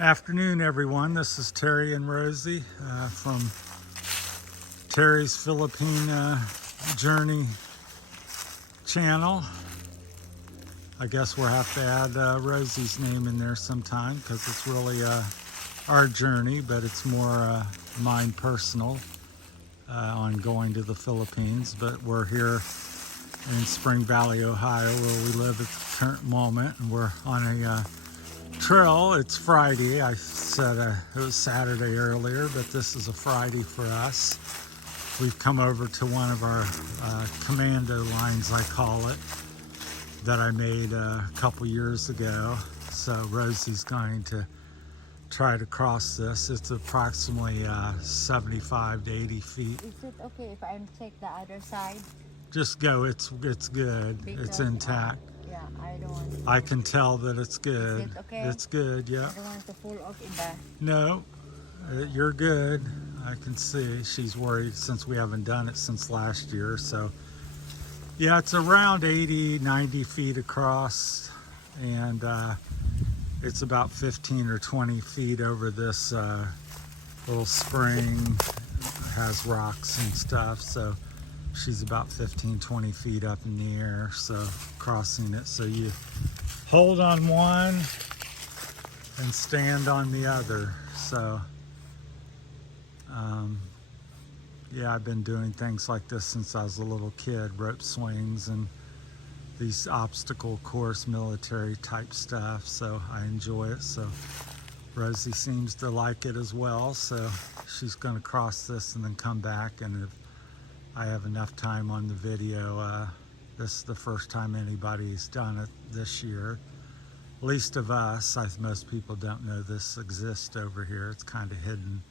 Afternoon, everyone. This is Terry and Rosie from Terry's Philippine Journey channel. I guess we'll have to add Rosie's name in there sometime because it's really our journey, but it's more mine personal on going to the Philippines. But we're here in Spring Valley, Ohio, where we live at the current moment, and we're on a trail. It's Friday. I said it was Saturday earlier, but this is a Friday for us. We've come over to one of our commando lines, I call it, that I made a couple years ago. So Rosie's going to try to cross this. It's approximately 75 to 80 feet. Is it okay if I take the other side? Just go. It's good. Because, it's intact. Yeah, I don't want to. I can tell that it's good. Is it okay? It's good, yeah. I don't want to fall off in the... No, you're good. I can see she's worried since we haven't done it since last year. So, yeah, it's around 80, 90 feet across, and it's about 15 or 20 feet over this little spring. It has rocks and stuff, so she's about 15, 20 feet up in the air, so crossing it. So you hold on one and stand on the other. So, yeah, I've been doing things like this since I was a little kid, rope swings and these obstacle course military type stuff. So I enjoy it. So Rosie seems to like it as well. So she's going to cross this and then come back, and if I have enough time on the video, this is the first time anybody's done it this year, least of us. Most people don't know this exists over here. It's kind of hidden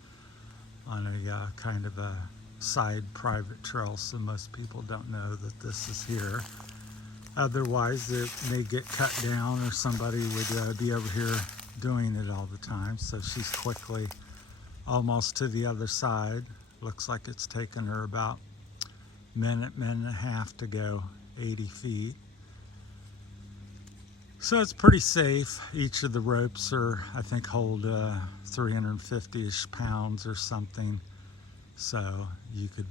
on a kind of a side private trail, so most people don't know that this is here. Otherwise, it may get cut down, or somebody would be over here doing it all the time. So she's quickly almost to the other side. Looks like it's taken her about minute and a half to go 80 feet. So it's pretty safe. Each of the ropes are, I think, hold 350-ish pounds or something. So you could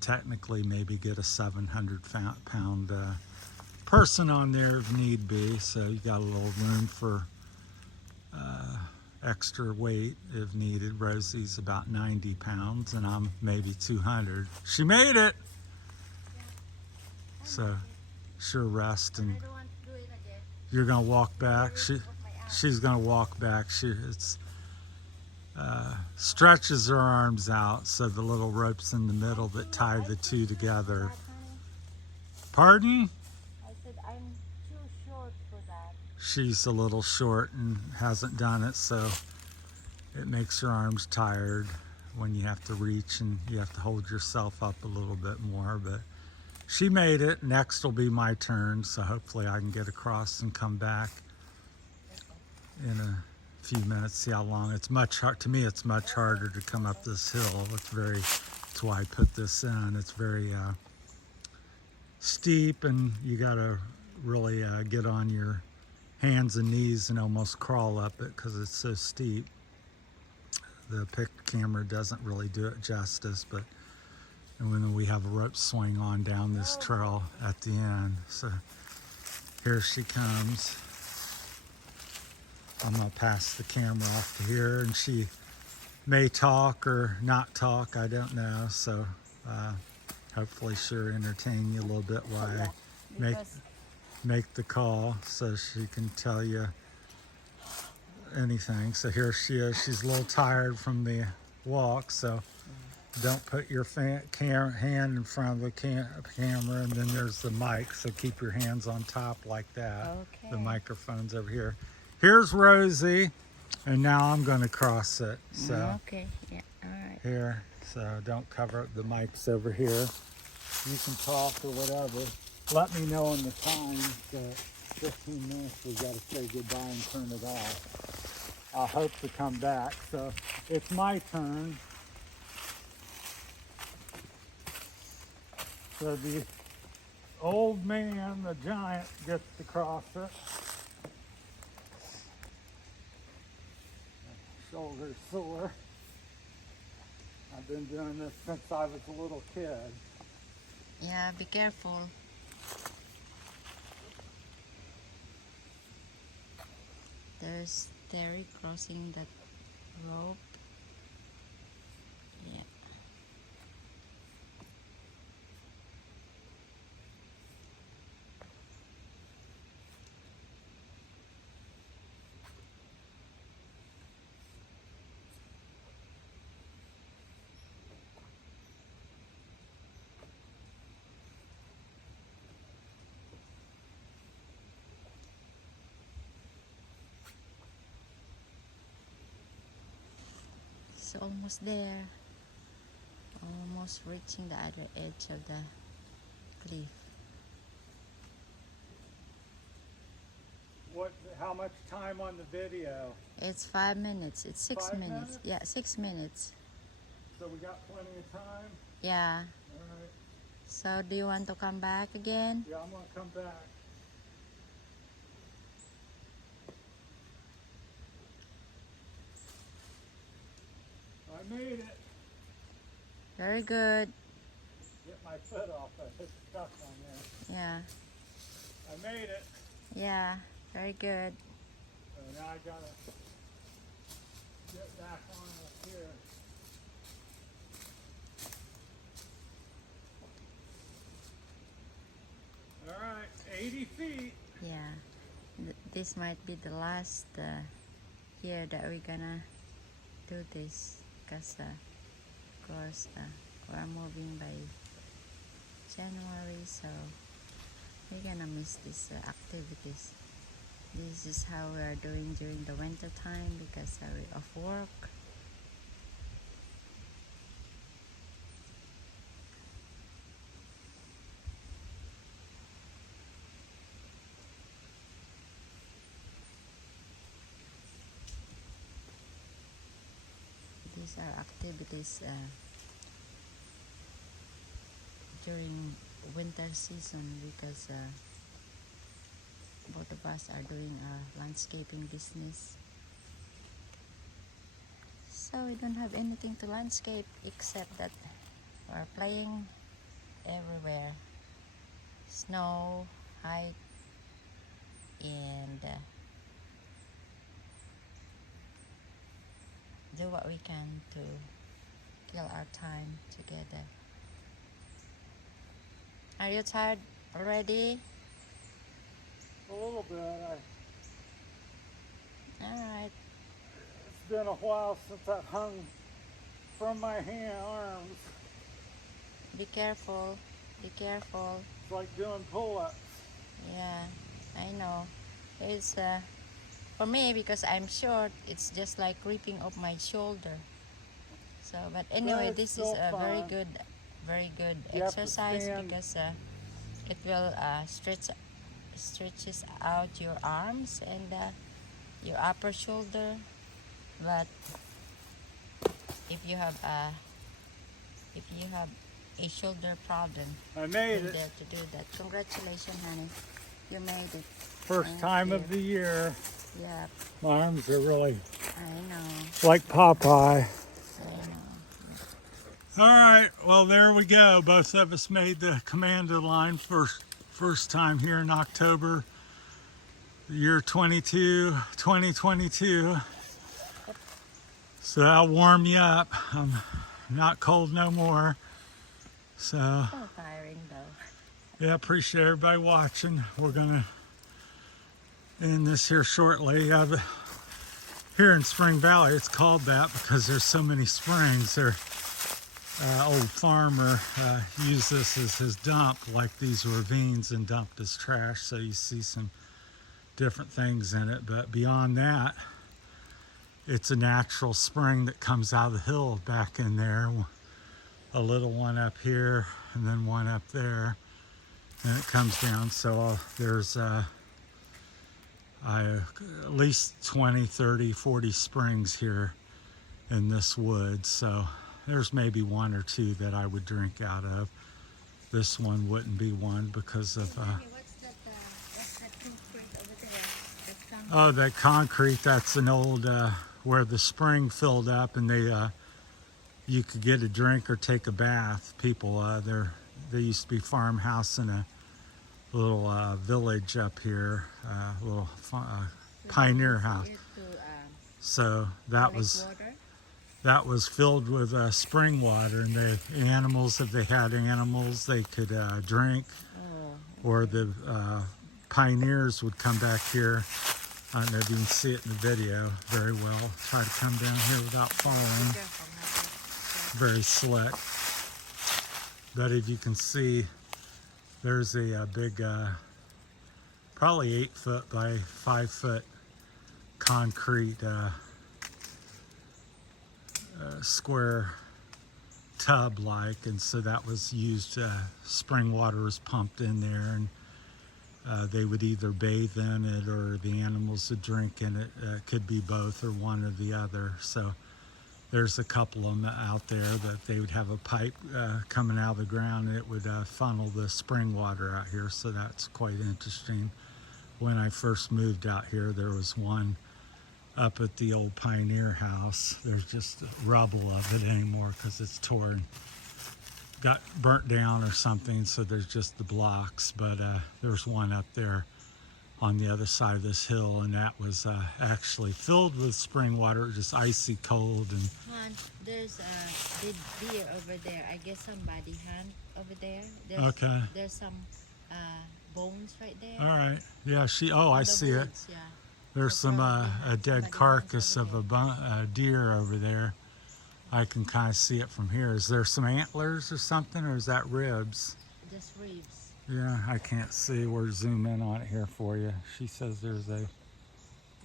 technically maybe get a 700-pound person on there if need be. So you got a little room for extra weight if needed. Rosie's about 90 pounds and I'm maybe 200. She made it! So sure rest, and I don't want to do it again. you're gonna walk back. She's gonna walk back. Stretches her arms out, so the little ropes in the middle that tie the two together. Pardon? I said I'm too short for that. She's a little short and hasn't done it, so it makes her arms tired when you have to reach and you have to hold yourself up a little bit more. But she made it. Next will be my turn, so hopefully I can get across and come back in a few minutes. See how long. It's much hard to me. It's much harder to come up this hill. That's why I put this in. It's very steep, and you got to really get on your hands and knees and almost crawl up it because it's so steep. The camera doesn't really do it justice, but and then we have a rope swing on down this trail at the end. So here she comes. I'm gonna pass the camera off to here, and she may talk or not talk, I don't know. So hopefully she'll entertain you a little bit while I make the call, so she can tell you anything. So here she is. She's a little tired from the walk, so don't put your hand in front of the camera, and then there's the mic, so keep your hands on top like that. Okay. The microphone's over here. Here's Rosie, and now I'm going to cross it. So Okay, yeah, all right. here, so don't cover up the mics over here. You can talk or whatever. Let me know in the time that 15 minutes we got to say goodbye and turn it off. I hope to come back. So it's my turn. So the old man, the giant, gets to cross it. shoulder's sore. I've been doing this since I was a little kid. Yeah, be careful. There's Terry crossing that rope. Yeah. It's almost there. Almost reaching the other edge of the cliff. How much time on the video? It's 5 minutes. It's 6 5 minutes. minutes? Yeah, 6 minutes. So we got plenty of time? Yeah. Alright. So do you want to come back again? Yeah, I'm gonna come back. I made it. Very good. Get my foot off. I hit stuck on there. Yeah. I made it. Yeah. Very good. So now I gotta get back on up here. Alright, 80 feet. Yeah. This might be the last year that we're gonna do this because of course we're moving by January, so we're gonna miss these activities. This is how we are doing during the winter time because we're off work. These are activities during winter season because both of us are doing a landscaping business. So we don't have anything to landscape except that we're playing everywhere. Snow, hike, and do what we can to kill our time together. Are you tired already? A little bit. Alright. It's been a while since I've hung from my arms. Be careful. Be careful. It's like doing pull-ups. Yeah, I know. It's for me, because I'm short, it's just like ripping up my shoulder. So, but anyway, But this it's is still a very fun. good You have to exercise stand. because it will stretches out your arms and your upper shoulder. But if you have a shoulder problem, I made you're it. there to do that. Congratulations, honey. You made it. First Thank time you. of the year. Yeah, My arms are really I know. like Popeye. I know. All right, well, there we go. Both of us made the command line first time here in October, the year 2022. So that'll warm you up. I'm not cold no more. So, So tiring though. yeah, appreciate everybody watching. We're going to end this here shortly. Here in Spring Valley, it's called that because there's so many springs. Old farmer used this as his dump, like these ravines, and dumped his trash. So you see some different things in it. But beyond that, it's a natural spring that comes out of the hill back in there. A little one up here and then one up there. And it comes down. So there's at least 20, 30, 40 springs here in this wood. So there's maybe one or two that I would drink out of. This one wouldn't be one because of What's that concrete over there? oh, that concrete. That's an old where the spring filled up, and you could get a drink or take a bath. People, there used to be farmhouse in a little village up here, little pioneer house. So that was filled with spring water, and the animals, if they had animals, they could drink, or the pioneers would come back here. I don't know if you can see it in the video very well. Try to come down here without falling. Very slick. But if you can see, there's a big, probably 8 foot by 5 foot concrete square tub like, and so that was used, spring water was pumped in there, and they would either bathe in it or the animals would drink in it. It could be both or one or the other. So there's a couple of them out there that they would have a pipe coming out of the ground, and it would funnel the spring water out here. So that's quite interesting. When I first moved out here, there was one up at the old Pioneer House. There's just rubble of it anymore because it's torn, got burnt down or something, so there's just the blocks. But there's one up there on the other side of this hill, and that was actually filled with spring water, just icy cold. And there's a big deer over there. I guess somebody hunt over there. okay, there's some bones right there. all right, yeah, I see it. Yeah. There's some a dead carcass of a deer over there. I can kind of see it from here. Is there some antlers or something, or is that ribs? Just ribs. Yeah, I can't see. We're zoom in on it here for you. She says there's a.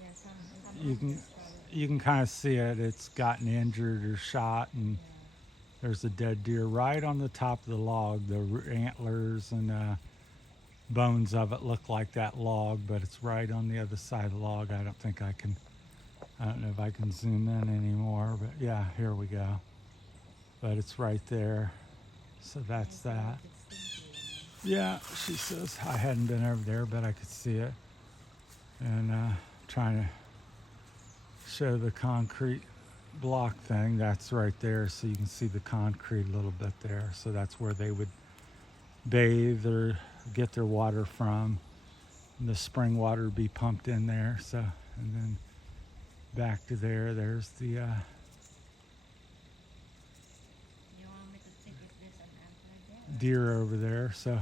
Yeah, You can kind of see it. It's gotten injured or shot, and there's a dead deer right on the top of the log. The antlers and bones of it look like that log, but it's right on the other side of the log. I don't know if I can zoom in anymore, but yeah, here we go. But it's right there. So that's that. Yeah, she says I hadn't been over there, but I could see it. And trying to show the concrete block thing. That's right there, so you can see the concrete a little bit there. So that's where they would bathe or get their water from. And the spring water would be pumped in there. So, and then back to there, there's the You want me to check if there's an antler there? deer over there. So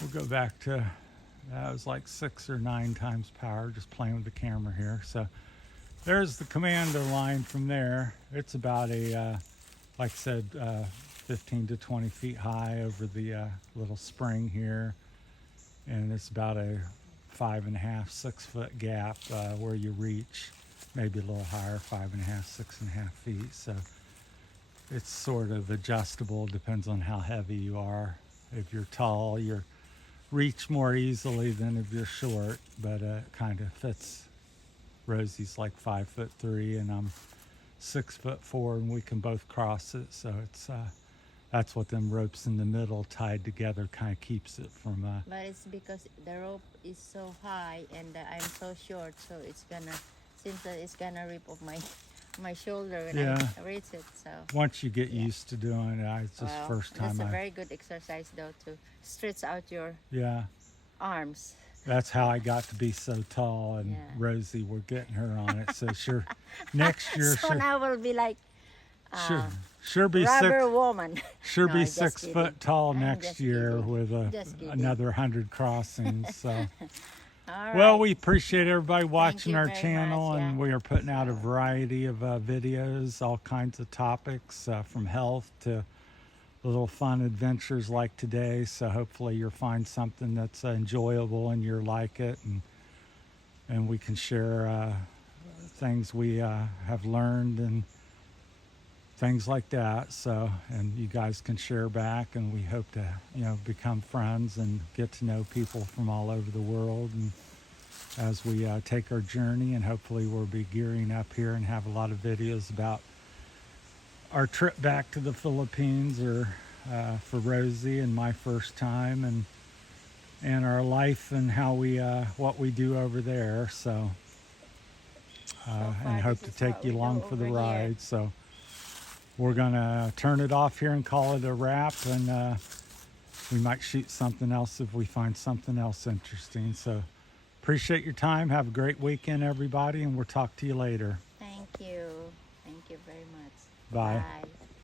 we'll go back to, that was like 6 or 9 times power, just playing with the camera here. So there's the commando line from there. It's about a, like I said, 15 to 20 feet high over the little spring here. And it's about a 5.5, 6 foot gap where you reach, maybe a little higher, 5.5, 6.5 feet. So it's sort of adjustable, depends on how heavy you are. If you're tall, you reach more easily than if you're short, but it kind of fits. Rosie's like 5'3" and I'm 6'4", and we can both cross it. So it's that's what them ropes in the middle tied together kind of keeps it from. But it's because the rope is so high and I'm so short, so it's gonna, seems that it's gonna rip off my shoulder when I reach it. So once you get used to doing it, it's just first time. That's a very good exercise though, to stretch out your arms. That's how I got to be so tall, and Rosie, we're getting her on it. So sure, next year, so now we'll be like sure be rubber woman. Sure be 6 foot tall next year with another 100 crossings. So. Right. Well, we appreciate everybody watching our channel, much, and we are putting out a variety of videos, all kinds of topics, from health to little fun adventures like today. So hopefully you'll find something that's enjoyable and you'll like it, and we can share things we have learned and things like that. So, and you guys can share back, and we hope to, become friends and get to know people from all over the world. And as we take our journey, and hopefully we'll be gearing up here and have a lot of videos about our trip back to the Philippines, or for Rosie and my first time, and our life and how we what we do over there. So and hope to take you along for the ride. So we're gonna turn it off here and call it a wrap, and we might shoot something else if we find something else interesting. So appreciate your time. Have a great weekend, everybody, and we'll talk to you later. Thank you. Thank you very much. Bye. Bye.